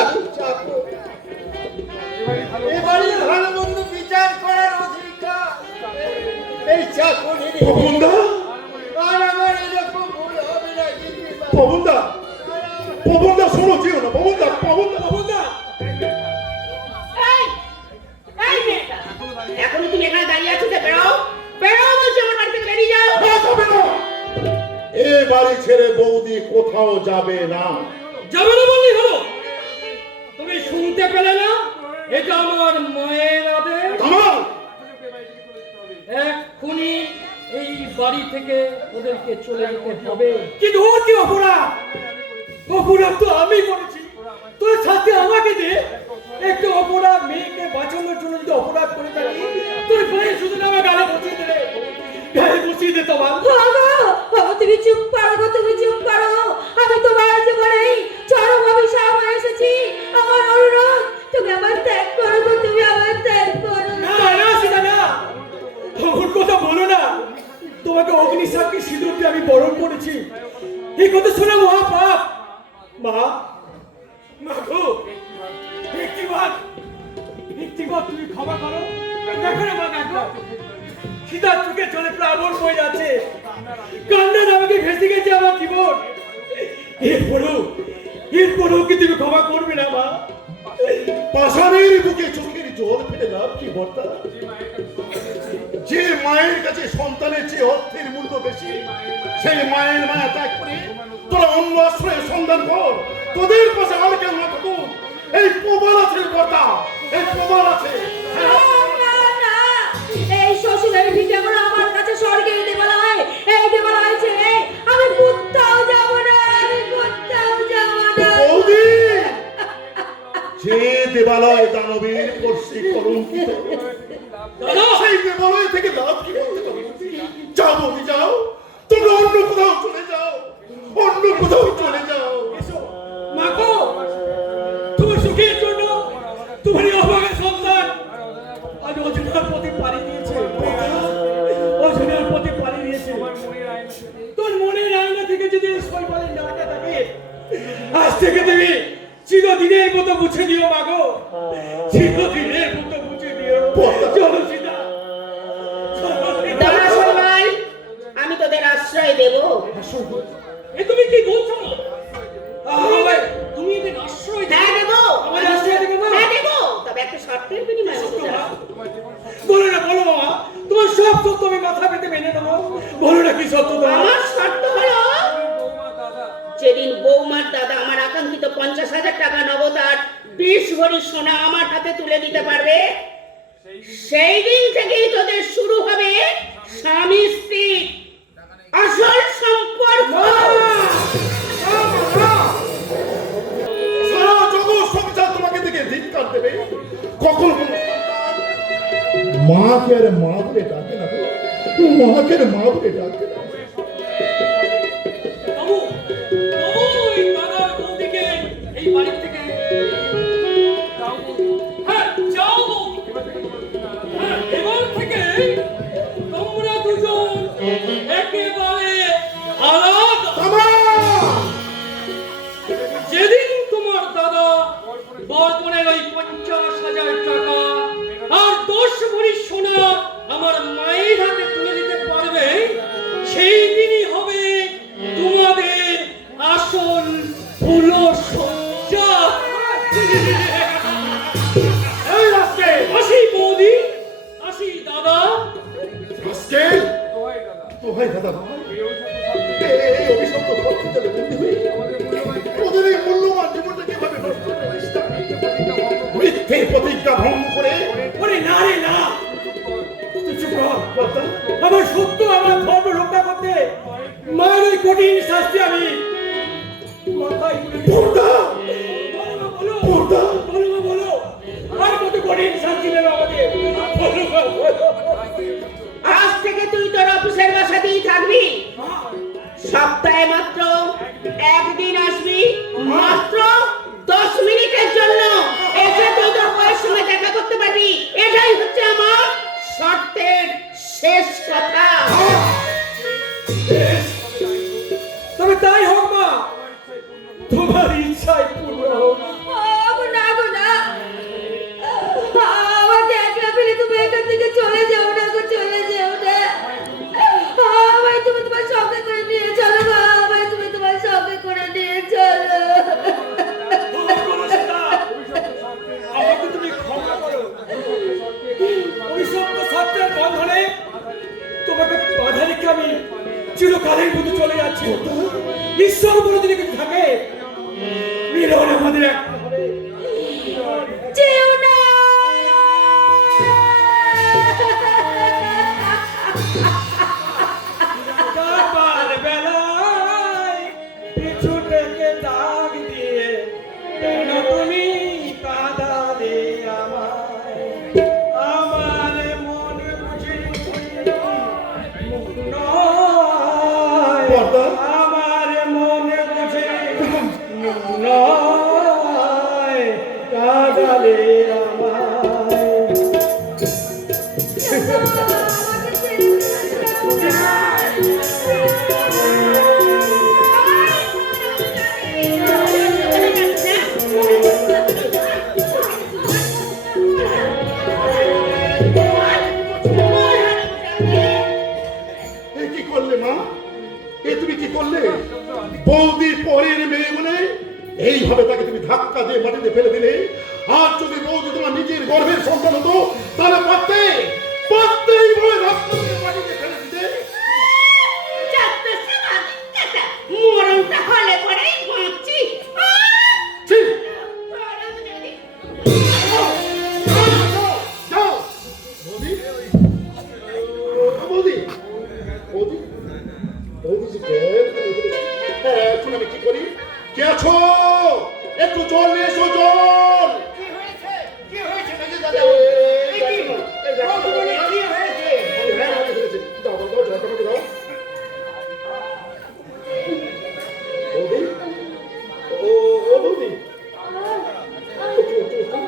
আমি চাকর। এবারে ভালো মন্দ বিচার করার অধিকার এই চাকরেরই। প্রবন্ধা, আর আমার এরকম ভুল হবে না কিন্তু প্রবন্ধা, প্রবন্ধা, শোনো, যেও না প্রবন্ধা, প্রবন্ধা। প্রবন্ধা। এই এই মেয়েটা, এখনো তুমি এখানে দাঁড়িয়ে আছো? যে বেরো, বেরো বলছি, আমার বাড়ি থেকে বেরিয়ে যাও। না, যাবে না। এ বাড়ি ছেড়ে বৌদি কোথাও যাবে না। যাবে না বললেই হলো। তুমি শুনতে পেলে না? এটা আমার মায়ের আদেশ। কামাল, এক্ষুনি এই বাড়ি থেকে ওদেরকে চলে যেতে হবে। কিন্তু ওর কি অপরাধ? অপরাধ তো আমি করেছি, তোর সাথে আমাকে দে। একটু অপরাধ মেয়েকে বাঁচানোর জন্য যদি অপরাধ করে থাকি, তোর ভাই শুধু না আমার গালে বসিয়ে দে, গালে বসিয়ে দে তোমার। বাবা তুমি চুপ করো গো, তুমি চুপ করো। আমি তোমার জীবনে চরম অভিশাপ হয়ে এসেছি। আমার অনুরোধ, তুমি আমার ত্যাগ করো গো, তুমি আমার ত্যাগ করো। না না সীতা না, ওর কথা বলো না। তোমাকে অগ্নিসাক্ষী সিঁদুর দিয়ে আমি বরণ করেছি, এই কথা শোনা মহা পাপ। মা, মাগো একটিবার তুমি ক্ষমা করো। দেখো না মা, দেখো সীতার চোখে চলে প্লাবন বয়ে যাচ্ছে, কান্না আমাকে ভেসে গেছে আমার জীবন। এরপরেও কি তুমি ক্ষমা করবে না মা? পাষাণের বুকে চোখের জল ফেলে লাভ কি বর্তা? যে মায়ের কাছে সন্তানের চেয়ে অর্থের মূল্য বেশি, সেই মায়ের মায়া ত্যাগ করে তোরা অন্য আশ্রয়ের সন্ধান কর। তোদের পাশে আর কেউ না থাকুক, এই প্রমাণ আছে বর্তা, এই প্রমাণ আছে। না, না, না। এই শ্বশুরের ভিটে করে আমার কাছে স্বর্গে দিতে বলা হয়, এই দিতে বলা হয়েছে আমি কোথাও যাব না, আমি কোথাও যাব না। বৌদি, যে দেবালয় দানবীর পড়শি কলঙ্কিত, সেই দেবালয় থেকে লাভ কি করতে পারো? যাও বৌদি, যাও, তোমরা অন্য কোথাও চলে যাও, অন্য কোথাও চলে যাও। মাগো, তোমার সুখের জন্য তোমারই অভাগা সন্তান আজ অজনার প্রতি পাড়ি দিয়েছে, অজনার প্রতি পাড়ি দিয়েছে। তোর মনের আয়না থেকে যদি শৈবালের নাটা থাকে, আজ থেকে তুমি চিরদিনের মতো মুছে দিও মাগো, চিরদিনের মতো মুছে দিও। চলো সীতা, দাঁড়া সবাই, আমি তোদের আশ্রয় দেব। এ তুমি কি বলছো? তুমি এদের আশ্রয় হ্যাঁ দেব, আমাদের আশ্রয় দেবে মা? হ্যাঁ দেব, তবে একটা শর্তের বিনিময়ে দেব। বলো না, বলো বাবা, তোমার সব সত্য আমি মাথা পেতে মেনে নেবো। বলো না কি সত্য তোমার? আমার শর্ত হলো, যেদিন বৌমার দাদা আমার আকাঙ্ক্ষিত 50,000 টাকা নগদ আর 20 ভরি সোনা আমার হাতে তুলে দিতে পারবে, সেই দিন থেকেই তোদের শুরু হবে স্বামী স্ত্রী আসল সম্পর্ক। সারা জগৎ সংসার তোমাকে দেখে ধিক্কার দেবে। কখন কোনো মাকে আর মা বলে ডাকে না, মাকে আর মা বলে ডাকে না। বাবু, বাবু, এই দাদার বৌদিকে এই বাড়ি থেকে হ্যাঁ যাও বৌদি। হ্যাঁ, এবার থেকে তোমরা দুজন একেবারে আলাদা। যেদিন তোমার দাদা বর্তমানের ওই 50,000 টাকা আর 10 ভরি সোনা আমার মায়ের হাতে তুলে দিতে পারবে, সেই দিনই হবে তোমাদের আসল হলো সজ্জা। এই রাস্কে, আসি বৌদি, আসি দাদা। আজকে দোহাই দাদা ভাই, এই অভিশপ্ত হসপিটালে বন্দি হয়ে ওদের এই মূল্যবান জীবনটা কিভাবে নষ্ট করিস? মিথ্যে প্রতিজ্ঞা ভঙ্গ করে ওরে না রে না, তুই চুপ কর। আমার সত্য, আমার ধর্ম রক্ষা করতে মায়ের ওই কঠিন শাস্তি আমি মাথায় তুলে নিই। পর্দা, বলো মা, বলো। পর্দা। বলো মা, বলো। আর কত কঠিন শাস্তি দেবে আমাকে? বলো মা, বলো। আজ থেকে তুই তোর অফিসের বাসাতেই থাকবি, সপ্তাহে মাত্র একদিন আসবি, মাত্র 10 মিনিটের জন্য। এসে তুই তোর বউয়ের সঙ্গে দেখা করতে পারবি। এটাই হচ্ছে আমার শর্তের শেষ কথা। তবে তাই হোক মা, তোমার ইচ্ছাই পূর্ণ হোক। গো না, গো না। আমাকে একলা ফেলে তুমি এখান থেকে চলে যাও না গো, চলে যাও না। আমায় তুমি তোমার সঙ্গে করে নিয়ে চলো গো, আমায় তুমি তোমার সঙ্গে করে নিয়ে চলো। বলো সীতা, আমাকে তুমি ক্ষমা করো। অভিশপ্ত সত্যের বন্ধনে তোমাকে বাধা রেখে আমি চিরকালের মতো চলে যাচ্ছি। ঈশ্বর বলে যদি কিছু থাকে, মিলন আমাদের একটা হবে। যেও না। যাবার বেলায় পিছু থেকে দাগ দিয়ে কেন তুমি কাঁদালে আমায়? আমার মন বুঝি মুখ নয়, পর্দা। আমার মন বুঝি মুখ নয়, কাঁদালে আমায়। আমাকে ছেড়ে চলে যাচ্ছে না? ধাক্কা দিয়ে মাটিতে ফেলে দিলে, আর যদি বৌদি তোমার নিজের গর্ভের সন্তান হতো তাহলে পারতেই বলে ধাক্কা দিয়ে মাটিতে ফেলে দিতে। মরণটা হলে পরেই বাঁচছি। ছি! যাও বৌদি, বৌদি, বৌদি, বৌদি যে হ্যাঁ, এখন আমি কি করি? কে আছো? একটু জল নিয়ে এসো, জল। কি হয়েছে মেজে দাদা? এই দেখো, এই দেখো, কি হয়েছে? হ্যাঁ, আমি ফেলেছি। দাও, দাও, দাও, জলটা আমাকে দাও। বৌদি, ও বৌদি, একটু, একটু, একটু।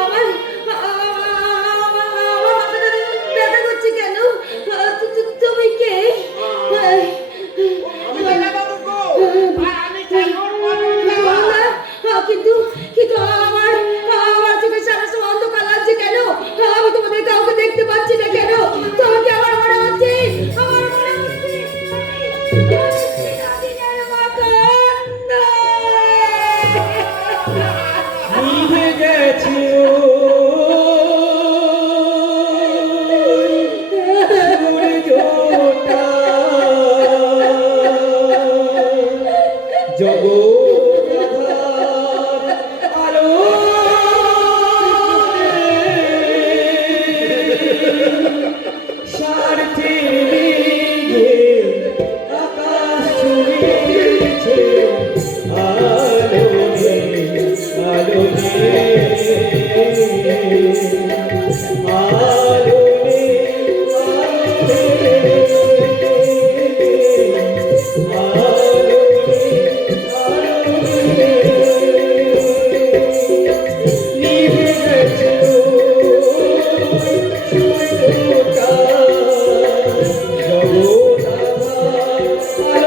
আমার মাথাটা ব্যথা করছে কেন? তুমি কে? আমি দাদা বাবু গো। আর আমি চাইবো কিন্তু কিন্তু আমার চোখের সামনে সব অন্ধকার লাগছে কেন? আমি তোমাদের কাউকে দেখতে পাচ্ছি না কেন? তোমাকে আমার মনে হচ্ছে, আমার মনে হচ্ছে আমি চিরদিনের মতো অন্ধ। নিভে গেছে সূর্যটা, জগৎ আলো স্বার্থে মেঘে আকাশ ছুঁয়েছে, আলো নেই, আলো নেই, আলো নেই, নিভে গেছে সূর্যটা, জগৎ আলো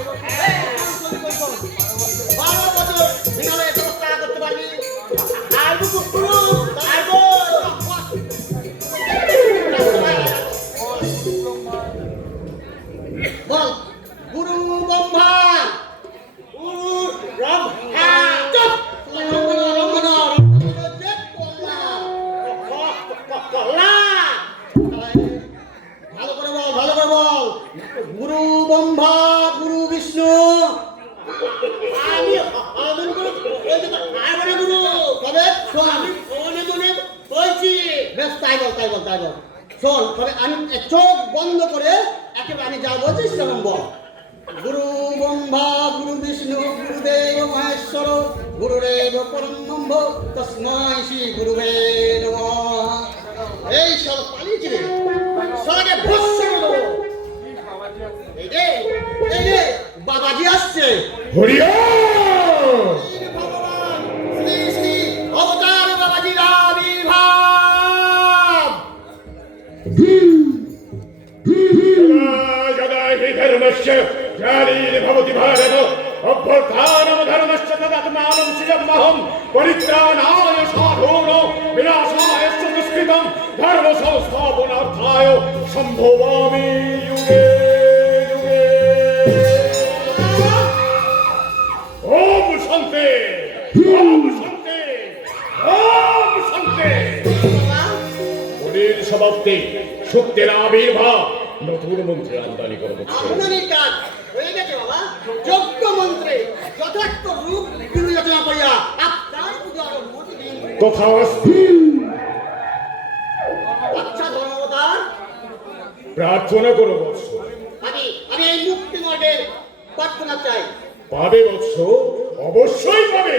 12 বছর হিমালয়ে তপস্যা করতে পারবি আর গুরু আর বল গুরু ব্রহ্মা গুরু ব্রহ্মা চুপ রঙ্গনা যে কল্লা ভালো করে বল গুরু ব্রহ্মা গুরু বিষ্ণু আমি গুরু তবে আমি বলছি বেশ তাই বল শোন তবে আমি চোখ বন্ধ করে একেবারে আমি যা বলছি সেরকম বল গুরু ব্রহ্মা গুরু বিষ্ণু গুরুদেব মহেশ্বর গুরুদেব পরম ব্রহ্ম তস্मै শ্রী গুরুবে নমঃ। এই সব পালিয়েছি রে সবাইকে ভস্ম করে দেবো। এই রে বাবাজি আসছে। হরিয়া ভগবান শ্রী শ্রী অবতার বাবাজির আবির্ভাব। यदा हि धर्मस्य ग्लानिर्भवति भारत अभ्युत्थानमधर्मस्य तदात्मानं सृजमहं परित्राणाय साधूनां विनाशाय च दुष्कृतं धर्मसंस्थापनार्थाय सम्भवामि युगे युगे। ओम शान्ति ओम शान्ति ओम शान्ति। ওদের সমাপ্তি সত্যের আবির্ভাব নতুন মন্ত্রে আমদানি করা হচ্ছে। আমদানির কাজ হয়ে গেছে বাবা। যজ্ঞ মন্ত্রে যথার্থ রূপ বিবেচনা করিয়া আপনার পূজার অনুমতি দিন। তথাস্তু। আচ্ছা ধর্মবতার প্রার্থনা করো বৎস। আমি এই মুক্তি মার্গের প্রার্থনা চাই। পাবে বৎস, অবশ্যই পাবে।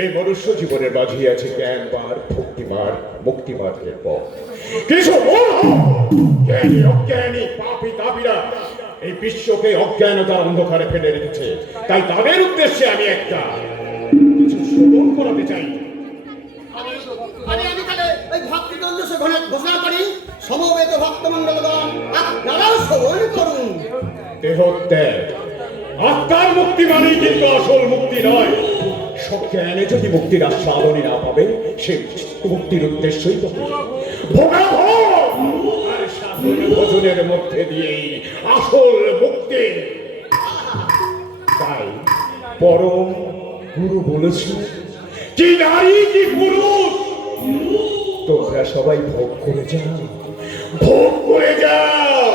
এই মনুষ্য জীবনের মাঝে আছে জ্ঞান মার্গ, ভক্তি মার্গ, মুক্তি মার্গের পথ। কিছু জ্ঞানী অজ্ঞানী পাপী তাপীরা এই বিশ্বকে অজ্ঞানতার অন্ধকারে ফেলে রেখেছে। তাই তাদের উদ্দেশ্যে আমি একটা কিছু শ্রবণ করাতে চাই। আমি তাহলে ওই ভক্তিদ্বন্দ্ব ঘোষণা করি। সমবেত ভক্তমণ্ডলগণ আপনারাও শ্রবণ করুন। দেহত্যাগ আত্মার মুক্তি মানেই কিন্তু আসল মুক্তি নয়। সজ্ঞানে যদি মুক্তির আস্বাদনে না পাবে সে মুক্তির উদ্দেশ্যই তো ভোগাভোগ আর সাধন ভোজনের মধ্যে দিয়েই আসল মুক্তি। তাই পরম গুরু বলেছি কি নারী কি পুরুষ তোমরা সবাই ভোগ করে যাও, ভোগ করে যাও।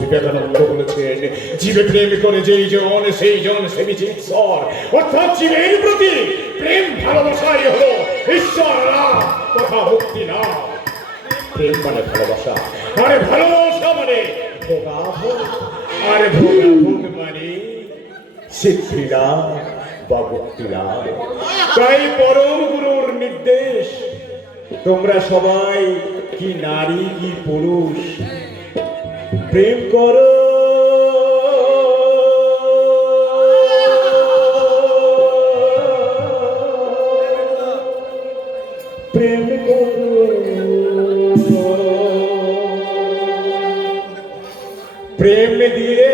বিবেকানন্দ বলেছেন জীবে প্রেম করে যেই জন সেই জন সেবিছে ঈশ্বর। অর্থাৎ জীবের প্রতি প্রেম ভালোবাসাই হলো ঈশ্বর লাভ তথা মুক্তি লাভ। প্রেম মানে ভালোবাসা, আরে ভালোবাসা মানে ভোগাভোগ, আর ভোগাভোগ মানে সিদ্ধি লাভ বা মুক্তি লাভ। তাই পরম গুরুর নির্দেশ তোমরা সবাই কি নারী কি পুরুষ প্রেম করো। প্রেম করো প্রেম দিয়ে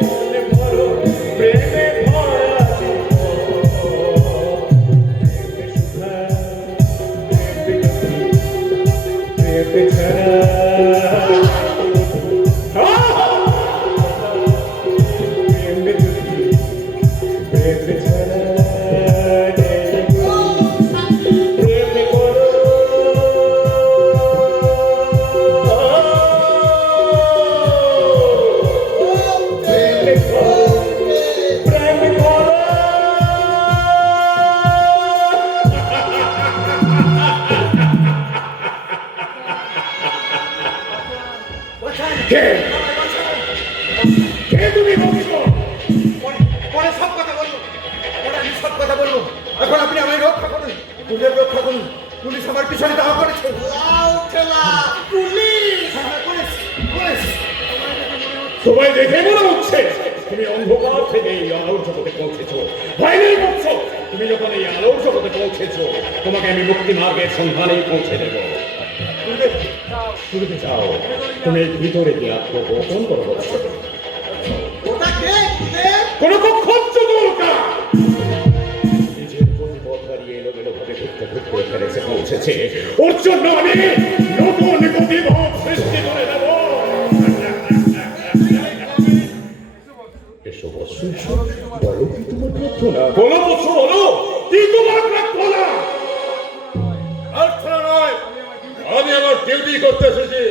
মনে করো প্রেম করো পুলিশ আমার পিছনে দাওয়া করেছে। পুলিশ তোমায় দেখে মনে হচ্ছে তুমি অন্ধকার থেকে এই আলোর জগতে পৌঁছেছো। ভয় নেই বৎস, তুমি যখন এই আলোর জগতে পৌঁছেছো, তোমাকে আমি মুক্তি মার্গের সন্ধানে পৌঁছে দেব। তুমি যাও, তুমি এই ভিতরে গিয়ে আত্মগোপন করো বৎস। ওটা কে কে? কোন কক্ষত্র দরকার নিজের গতিপথ হারিয়ে এলোমেলো ভাবে ঘুরতে ঘুরতে এখানে এসে পৌঁছেছে। ওর জন্য আমি নতুন গতিপথ সৃষ্টি করে দেব। এসো বৎস, এসো, বলো কি তোমার প্রার্থনা? বলো বৎস, বলো কি তোমার প্রার্থনা? প্রার্থনা নয়, আমি আমার ডিউটি করতে এসেছি।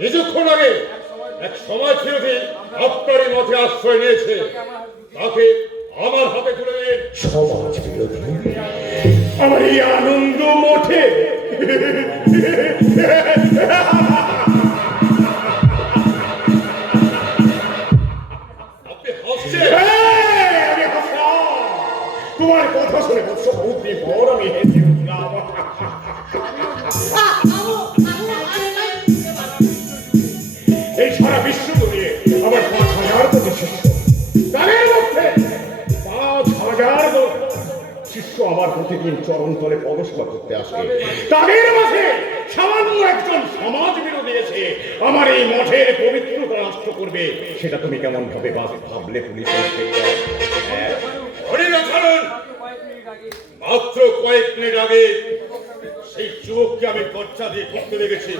কিছুক্ষণ আগে এক সমাজ বিরোধী আপনারই মধ্যে আশ্রয় নিয়েছে, তাকে আমার হাতে তুলে দিন। সমাজ বিরোধী? আমার এই আনন্দ মঠে আপনি হাসছেন? আমি হাসলাম তোমার কথা শুনে বৎস, বুদ্ধি পর আমি হেসে উঠলাম। এই সারা বিশ্ব জুড়ে আমার 5,000 কোটি শিষ্য, তাদের মধ্যে 5,000 শিষ্য আমার প্রতিদিন চরণ তলে পদস্পর্শ করতে আসে। তাদের মাঝে সামান্য একজন সমাজ বিরোধী এসে আমার এই মঠের পবিত্রতা নষ্ট করবে, সেটা তুমি কেমন ভাবে ভাবলে পুলিশ ইন্সপেক্টর? মাত্র কয়েক মিনিট আগে সেই যুবককে আমি দরজা দিয়ে ঢুকতে দেখেছি।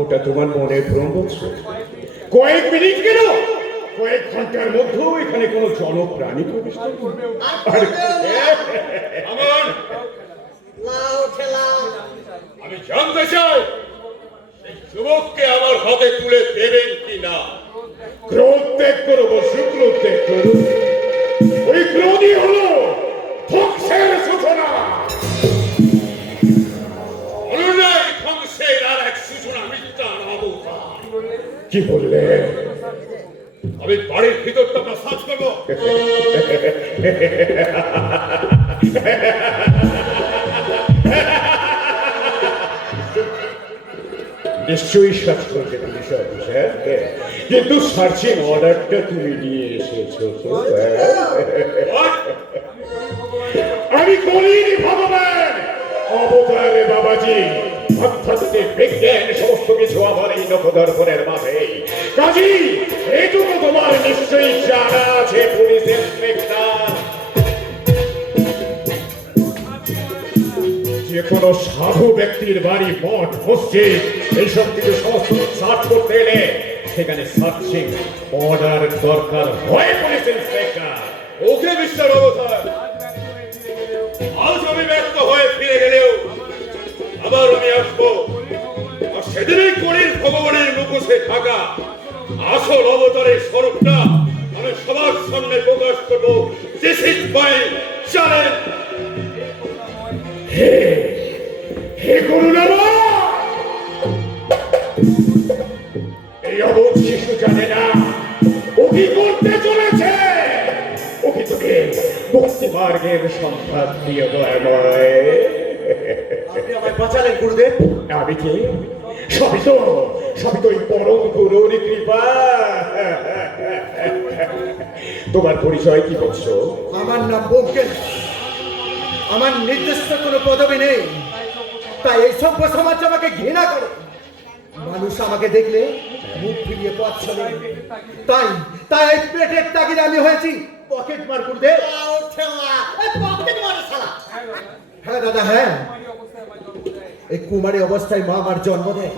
ওটা তোমার মনের ভ্রম বলছো? কয়েক মিনিট কেন, কয়েক ঘন্টার মধ্যেও এখানে কোনো জনপ্রাণী প্রবেশ করবে? আমি জানতে চাই সেই যুবককে আমার হাতে তুলে দেবেন কিনা। ক্রোধ ত্যাগ করো বসু, ক্রোধ ত্যাগ করো। ওই ক্রোধই হলো ধ্বংসের সূচনা। কি বললে? আমি বাড়ির ভিতরটা সার্চ করবো। নিশ্চয়ই সার্চ করবে পুলিশ অফিসার, কিন্তু সার্চিং অর্ডারটা তুমি নিয়ে এসেছো তো? আমি বলিনি ভগবান, অবতারে বাবাজি, আধ্যাত্মিক বিজ্ঞান সমস্ত কিছু আমার এই নখদর্পণের মাঝে। কাজী এইটুকু তোমার নিশ্চয়ই জানা আছে পুলিশ ইন্সপেক্টর। যে কোনো সাধু ব্যক্তির বাড়ি, মঠ, মসজিদ, এইসব কিছু সমস্ত সার্চ করতে এলে সেখানে সার্চিং অর্ডার দরকার হয় পুলিশ ইন্সপেক্টর। ওকে মিস্টার অবতার, আজ আমি ব্যর্থ হয়ে ফিরে গেলেও আবার আমি আসবো, আর সেদিনই কলির ভগবানের মুখোশে থাকা আসল অবতারের স্বরূপটা আমি সবার সামনে প্রকাশ করবো। This is my challenge. হে করুণাময়, এই অবোধ শিশু জানে না ও কি করতে চলেছে। ওকে তোকে মুক্তি মার্গের সংবাদ দিয়ে দয়াময়। আপনি আমায় বাঁচালেন গুরুদেব। আমি কি? সবই তো ওই পরম গুরুর কৃপা। তোমার পরিচয় কি বলছো? আমার নাম বঙ্কেশ। আমার নির্দিষ্ট কোনো পদবি নেই, তাই এই সভ্য সমাজ আমাকে ঘৃণা করে। মানুষ আমাকে দেখলে মুখ ফিরিয়ে পথ চলে। তাই এই পেটের তাগিদে আমি হয়েছি পকেট মার গুরুদেব। হ্যাঁ দাদা, হ্যাঁ, এই কুমারী অবস্থায় মা আমার জন্ম দেয়।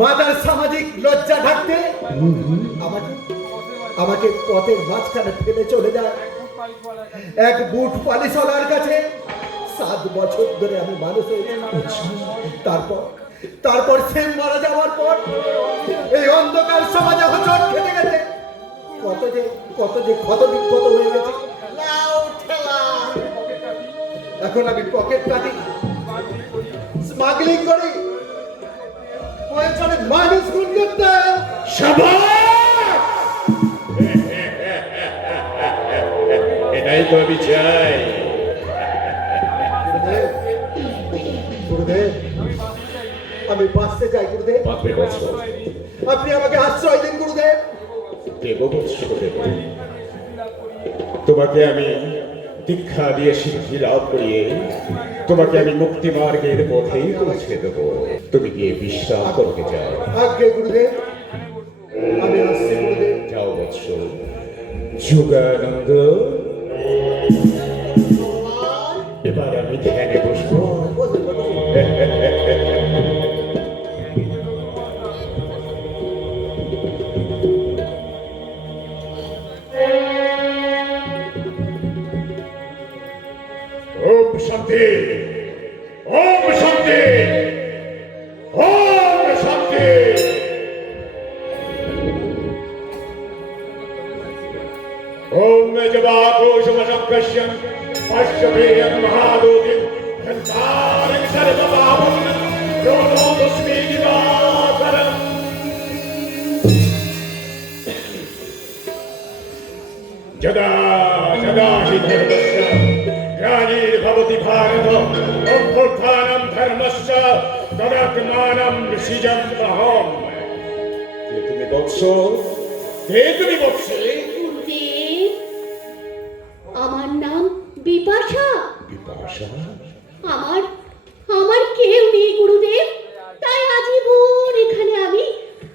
মা তার সামাজিক লজ্জা ঢাকতে আমাকে পথের মাঝখানে ফেলে চলে যায় এক বুট পালিশওয়ালার কাছে। 7 বছর ধরে আমি মানুষ হয়েছি। তারপর সে মারা যাওয়ার পর এই অন্ধকার সমাজে হোঁচট খেতে গেছে। কত যে ক্ষত বিক্ষত হয়ে গেছে। এখন আমি পকেট কাটি, স্মাগলিং করি, পয়সারে মানুষ খুন করতে। এটাই তো আমি চাই। গুরুদেব, আমি বাঁচতে চাই গুরুদেব। বাঁচবে বৎস, আপনি আমাকে আশ্রয় দিন গুরুদেব। দেব বৎস দেব। তোমাকে আমি দীক্ষা দিয়ে সিদ্ধি লাভ করিয়ে তোমাকে আমি মুক্তি মার্গের পথেই পৌঁছে দেবো। তুমি গিয়ে বিশ্রাম করতে চাও। আজ্ঞে গুরুদেব, আমি আসছি গুরুদেব। যাও বৎস। যুগানন্দ, এবার আমি ধ্যানে বসবো। ওম শান্তি, ওম শান্তি, ওম শান্তি। ওম জবাঘোষমশক্কস্যং পশ্যপেয়ং মহাদোতিং ঘণ্টারিং সর্বপাবং প্রণতস্মি দিবাকরং। যদা যদা হি ধর্মস্য গ্লানির্ভবতি ভারত অভ্যুত্থাनं ধর্মস্য তদাত্মাनं সৃজন্তহম। কে তুমি বৎস? কে তুমি বৎস? গুরুদেব, আমার নাম বিপাশা। বিপাশা? আমার আমার কেউ নেই গুরুদেব, তাই আজীবন এখানে আমি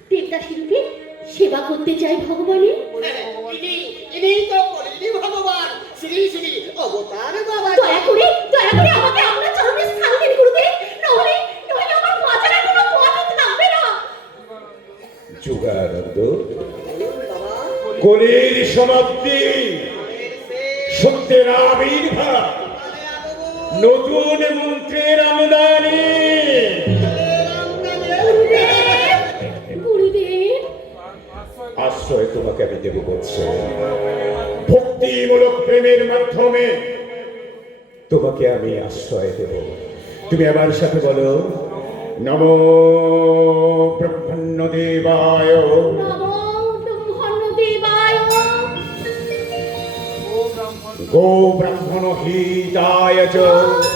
দেবদাসী রূপে সেবা করতে চাই ভগবানের। ইনি তো কলিনি ভগবান শ্রী শ্রী অবতার বাবা। দয়া করে আমাকে আপনার চরণে স্থান দিন গুরুদেব, নইলে নইলে আমার বাঁচার আর কোনো পথ থাকবে না। যুগানন্দ, কলির সমাপ্তি, সত্যের আবির্ভাব, নতুন মন্ত্রের আমদানি। গুরুদেব, আশ্রয় তোমাকে আমি দেব বৎস। ভক্তিমূলক প্রেমের মাধ্যমে তোমাকে আমি আশ্রয় দেব। তুমি আমার সাথে বলো, নমো ব্রহ্মণ্য দেবায়, নমো ব্রহ্মণ্যদেবায়, গো ব্রাহ্মণ হিতায় চ,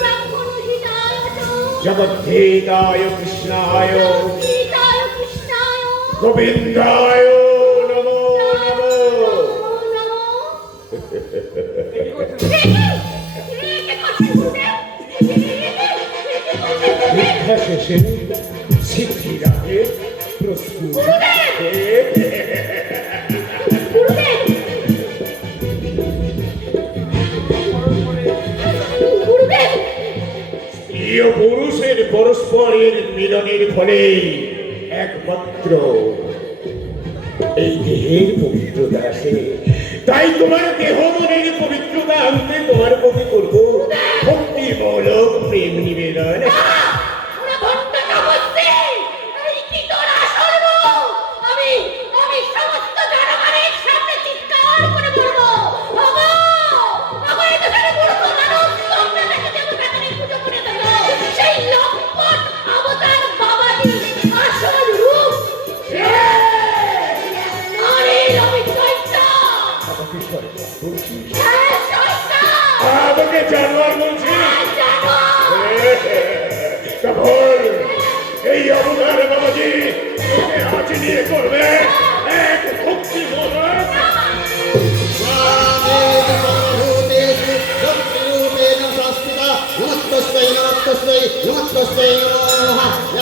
ব্রাহ্মণহিতায় চ, জগদ্ধিতায় কৃষ্ণায়, গীতায় কৃষ্ণায়, গোবিন্দায় নমো নমো। দীক্ষা শেষে সিদ্ধি রাখে প্রস্তুত। স্ত্রী ও পুরুষের পরস্পরের মিলনের ফলে একমাত্র এই দেহের পবিত্রতা আসে। তাই তোমার দেহ মনের পবিত্রতা আনতে তোমার প্রতি করবো ভক্তিমূলক প্রেম নিবেদন। আমাকে জানোয়ার বলছি? তখন এই অবতার বাবাজি তোকে আজ নিয়ে করবে এক ভক্তিমূলক নমস্কার নমস্কার নমস্কার।